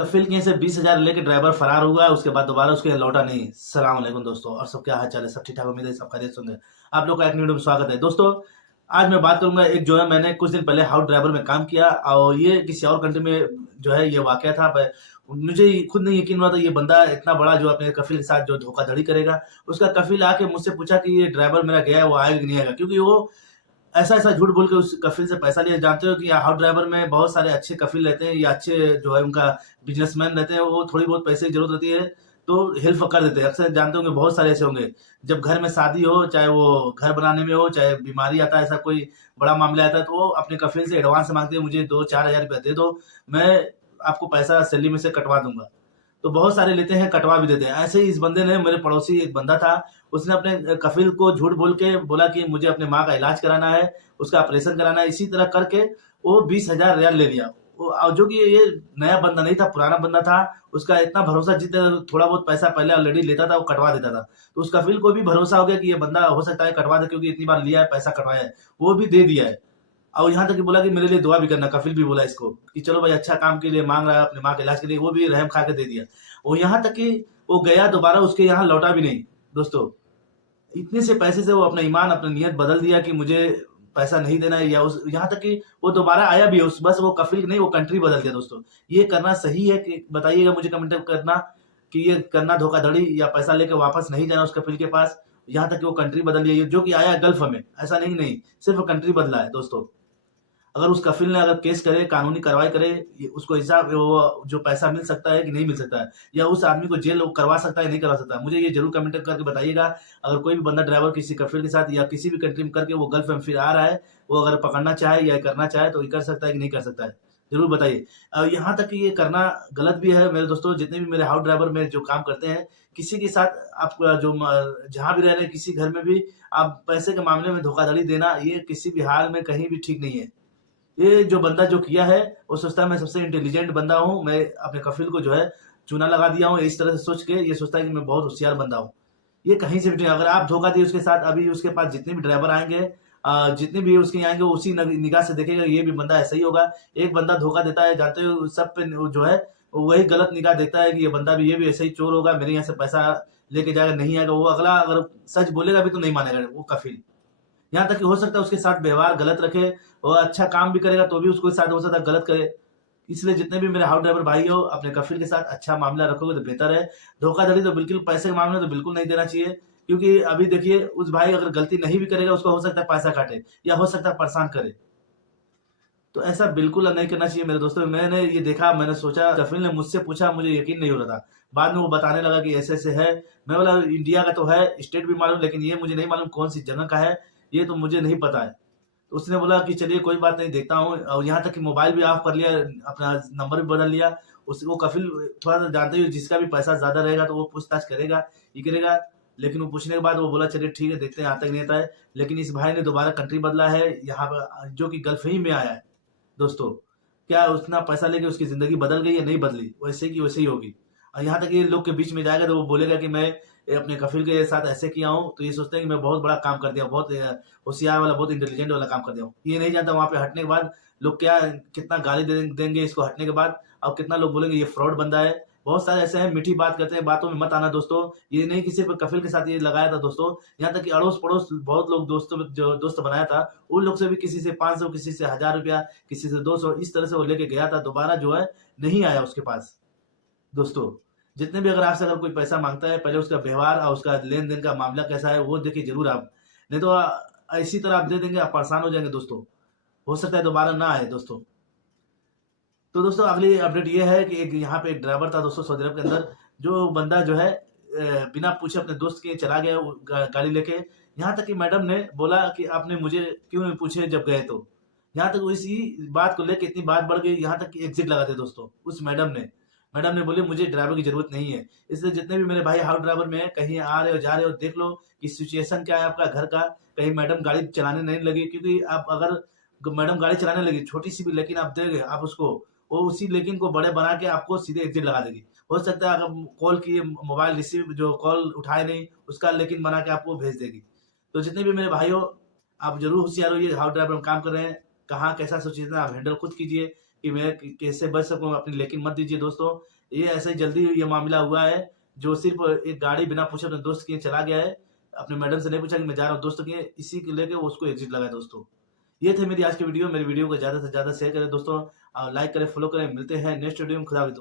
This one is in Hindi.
कफिल के से 20,000 लेके ड्राइवर फरार हुआ, उसके बाद दोबारा उसको लौटा नहीं। सलाम अलैकुम दोस्तों, और सब क्या हाल चाल है? सब ठीक-ठाक, उम्मीद है सब खैरियत से होंगे। आप लोग का एक वीडियो में स्वागत है। दोस्तों, आज मैं बात करूँगा एक जो है मैंने कुछ दिन पहले हाउस ड्राइवर में काम किया और ये किसी और कंट्री में जो है ये वाक़या था। ब मुझे खुद नहीं यकीन हो रहा था ये बंदा इतना बड़ा जो अपने कफिल के साथ जो धोखाधड़ी करेगा। उसका कफिल आके मुझसे पूछा कि ये ड्राइवर मेरा गया है, वो आएगा कि नहीं आएगा? क्योंकि वो ऐसा-ऐसा झूठ बोल के उस कफ़ील से पैसा लिया। जानते हो कि हाउस ड्राइवर में बहुत सारे अच्छे कफ़ील रहते हैं या अच्छे जो है उनका बिज़नेसमैन रहते हैं, वो थोड़ी बहुत पैसे की ज़रूरत रहती है, तो हेल्प कर देते हैं। अक्सर जानते होंगे बहुत सारे ऐसे होंगे, जब घर में शादी हो, चाहे वो घर बनाने में हो, चाहे बीमारी आता है, ऐसा कोई बड़ा मामला आता है, तो वो अपने कफ़ील से एडवांस माँगते हैं, मुझे 2-4 हज़ार रुपया दे दो, मैं आपको पैसा सैलरी में से कटवा दूँगा। तो बहुत सारे लेते हैं, कटवा भी देते हैं। ऐसे ही इस बंदे ने, मेरे पड़ोसी एक बंदा था, उसने अपने कफ़ील को झूठ बोल के बोला कि मुझे अपनी माँ का इलाज कराना है, उसका ऑपरेशन कराना है। इसी तरह करके वो 20,000 रियाल ले लिया। वो जो कि ये नया बंदा नहीं था, पुराना बंदा था। उसका इतना भरोसा, जितना थोड़ा बहुत पैसा पहले ऑलरेडी लेता था, वो कटवा देता था। तो उस कफ़ील को भी भरोसा हो गया कि ये बंदा हो सकता है कटवा दे, क्योंकि इतनी बार लिया है, पैसा कटवाया है। वो भी दे दिया है। और यहाँ तक कि बोला कि मेरे लिए दुआ भी करना, कफ़ील भी बोला इसको कि चलो भाई अच्छा काम के लिए माँग रहा है, अपनी माँ के इलाज के लिए, वो भी रहम खा के दे दिया। और यहाँ तक कि वो गया दोबारा उसके यहाँ लौटा भी नहीं। दोस्तों, इतने से पैसे से वो अपना ईमान, अपनी नीयत बदल दिया कि मुझे पैसा नहीं देना है, या उस यहाँ तक कि वो दोबारा आया भी है, उस बस वो कफ़ील नहीं, वो कंट्री बदल दिया। दोस्तों, ये करना सही है कि बताइएगा मुझे कमेंट करना कि ये करना धोखाधड़ी या पैसा लेके वापस नहीं जाना उस कफ़ील के पास। यहाँ तक कि वो कंट्री बदल लिया, जो कि आया है गल्फ में, ऐसा नहीं, सिर्फ़ कंट्री बदला है दोस्तों। अगर उस कफ़ील ने अगर केस करे, कानूनी कार्रवाई करे, ये उसको हिसाब वो जो पैसा मिल सकता है कि नहीं मिल सकता है, या उस आदमी को जेल वो करवा सकता है, नहीं करवा सकता है। मुझे ये ज़रूर कमेंट करके बताइएगा। अगर कोई भी बंदा ड्राइवर किसी कफ़ील के साथ या किसी भी कंट्री में करके वो गल्फ में फिर आ रहा है, वो अगर पकड़ना चाहे या करना चाहे तो ये कर सकता है कि नहीं कर सकता है? ज़रूर बताइए। यहाँ तक कि ये करना गलत भी है मेरे दोस्तों, जितने भी मेरे हाउस ड्राइवर में जो काम करते हैं, किसी के साथ आप जो जहाँ भी रह रहे हैं, किसी घर में भी आप पैसे के मामले में धोखाधड़ी देना, ये किसी भी हाल में कहीं भी ठीक नहीं है। ये जो बंदा जो किया है, वो सोचता है मैं सबसे इंटेलिजेंट बंदा हूँ, मैं अपने कफ़ील को जो है चूना लगा दिया हूँ, इस तरह से सोच के ये सोचता है कि मैं बहुत होशियार बंदा हूँ। ये कहीं से भी नहीं, अगर आप धोखा दिए उसके साथ, अभी उसके पास जितने भी ड्राइवर आएँगे, जितने भी उसके यहाँ आएँगे, वो उसी निगाह से देखेगा, ये भी बंदा ऐसा ही होगा। एक बंदा धोखा देता है, जानते हो सब पे वो जो है, वही गलत निगाह देखता है कि ये भी ऐसे ही चोर होगा, मेरे यहाँ से पैसा लेके जाएगा, नहीं आएगा। वो अगला अगर सच बोलेगा भी तो नहीं मानेगा वो कफ़ील। यहाँ तक कि हो सकता है उसके साथ व्यवहार गलत रखे, और अच्छा काम भी करेगा तो भी उसके साथ हो सकता है गलत करे। इसलिए जितने भी मेरे हाउस ड्राइवर भाई हो, अपने कफ़ील के साथ अच्छा मामला रखोगे तो बेहतर है। धोखाधड़ी तो बिल्कुल, पैसे के मामले में तो बिल्कुल नहीं देना चाहिए, क्योंकि अभी देखिए उस भाई अगर गलती नहीं भी करेगा, उसको हो सकता है पैसा काटे या हो सकता है परेशान करे। तो ऐसा बिल्कुल नहीं करना चाहिए मेरे दोस्तों। मैंने ये देखा, मैंने सोचा, कफ़ील ने मुझसे पूछा, मुझे यकीन नहीं हो रहा था। बाद में वो बताने लगा कि ऐसे-ऐसे है। मैं बोला इंडिया का तो है, स्टेट भी मालूम, लेकिन ये मुझे नहीं मालूम कौन-सी जगह का है, ये तो मुझे नहीं पता है। तो उसने बोला कि चलिए कोई बात नहीं, देखता हूँ, और यहाँ तक कि मोबाइल भी ऑफ कर लिया, अपना नंबर भी बदल लिया। उस वो कफ़ील थोड़ा-सा जानते ही हो, जिसका भी पैसा ज़्यादा रहेगा तो वो पूछताछ करेगा, ये करेगा। लेकिन वो पूछने के बाद वो बोला चलिए ठीक है, देखते हैं आता है कि नहीं आता है। लेकिन इस भाई ने दोबारा कंट्री बदला है, यहाँ पे जो कि गल्फ ही में आया है। दोस्तों, क्या उतना पैसा लेके उसकी ज़िंदगी बदल गई या नहीं बदली? वैसे की वैसे ही होगी। और यहाँ तक कि लोग के बीच में जाएगा तो वो बोलेगा कि मैं अपने कफ़ील के साथ ऐसे किया हूँ, तो ये सोचते हैं कि मैं बहुत बड़ा काम कर दिया हूँ, बहुत होशियार वाला, बहुत इंटेलिजेंट वाला काम कर दिया हूँ। ये नहीं जानता वहाँ पे हटने के बाद लोग क्या कितना गाली देंगे इसको हटने के बाद, और कितना लोग बोलेंगे ये फ्रॉड बंदा है। बहुत सारे ऐसे हैं, मीठी बात करते हैं, बातों में मत आना दोस्तों। ये नहीं कि सिर्फ़ कफ़ील के साथ ये लगाया था दोस्तों, यहाँ तक कि अड़ोस-पड़ोस बहुत लोग दोस्तों में जो दोस्त बनाया था, उन लोग से भी किसी से 500, किसी से ₹1000, किसी से 200, इस तरह से वो लेके गया था, दोबारा जो है नहीं आया उसके पास। दोस्तों, जितने भी अगर आपसे अगर कोई पैसा माँगता है, पहले उसका व्यवहार और उसका लेन-देन का मामला कैसा है, वो देखिए ज़रूर आप। नहीं तो इसी तरह आप दे देंगे, आप परेशान हो जाएँगे दोस्तों। हो सकता है दोबारा ना आए दोस्तों। तो दोस्तों, अगली अपडेट ये है कि एक यहाँ पे एक ड्राइवर था दोस्तों सऊदी अरब के अंदर, जो बंदा जो है बिना पूछे अपने दोस्त के चला गया वो गाड़ी लेके। यहाँ तक कि मैडम ने बोला कि आपने मुझे क्यों नहीं पूछे जब गए तो? यहाँ तक वो इसी बात को लेके इतनी बात बढ़ गई, यहाँ तक कि एग्ज़िट लगा दिया दोस्तों उस मैडम ने। मैडम ने बोली मुझे ड्राइवर की ज़रूरत नहीं है। इसलिए जितने भी मेरे भाई हाउस ड्राइवर में हैं, कहीं आ रहे हो, जा रहे हो, देख लो कि सिचुएशन क्या है आपका घर का। कहीं मैडम गाड़ी चलाने नहीं लगी, क्योंकि आप अगर मैडम गाड़ी चलाने लगी, छोटी-सी भी लेकिन आप देंगे, आप उसको, वो उसी लेकिन को बड़े बना के आपको सीधे एग्ज़िट लगा देगी। हो सकता है अगर कॉल किए, मोबाइल रिसीव जो कॉल उठाए नहीं, उसका लेकिन बना के आपको भेज देगी। तो जितने भी मेरे भाई हो, आप ज़रूर होशियार होइए, हाउस ड्राइवर में काम कर रहे हैं, कहाँ कैसा सिचुएशन आप हैंडल खुद कीजिए। कि मैं कैसे बच सकूँ अपनी, लेकिन मत दीजिए दोस्तों। ये ऐसे ही जल्दी ये मामला हुआ है, जो सिर्फ़ एक गाड़ी बिना पूछे अपने दोस्त के चला गया है। अपने मैडम से नहीं पूछा कि मैं जा रहा हूँ दोस्त के, इसी को लेके उसको एग्ज़िट लगा है दोस्तों। ये थे मेरी आज की वीडियो। मेरी वीडियो को ज़्यादा से ज़्यादा शेयर करें दोस्तों, लाइक करें, फॉलो करें। मिलते हैं नेक्स्ट वीडियो में। खुदा हाफ़िज़।